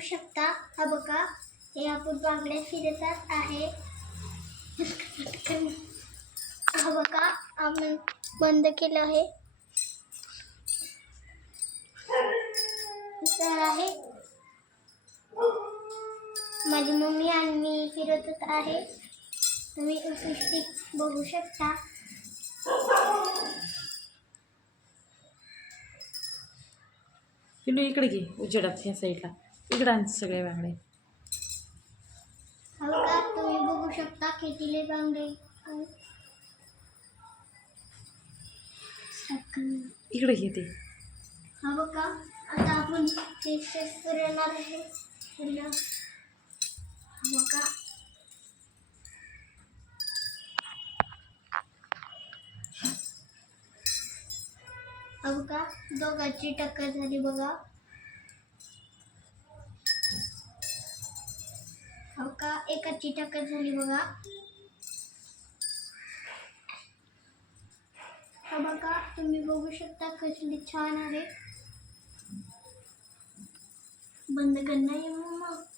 शकता. हा बघा, हे आपण बांगड्या फिरतात आहे. हा बघा, आपण बंद केलं आहे. तर आहे माझी मम्मी आणि मी फिरतच आहे. तुम्ही स्टिक बघू शकता. पिलू इकडे घे उजेडात ह्या साईडला. इकडे आण सगळे बांगडे. हा बघा, तुम्ही बघू शकता कितीले बांगडे. इकडे घे ते. हा बघा, आता आपण फिशेस फिरणार आहे. हा बघा, हा बघा, दोघांची टक्कर झाली बघा. हा बघा, एकाची टक्कर झाली बघा. हा बघा, तुम्ही बघू शकता कसली छान आहे. बंद करणार आहे मम्मा.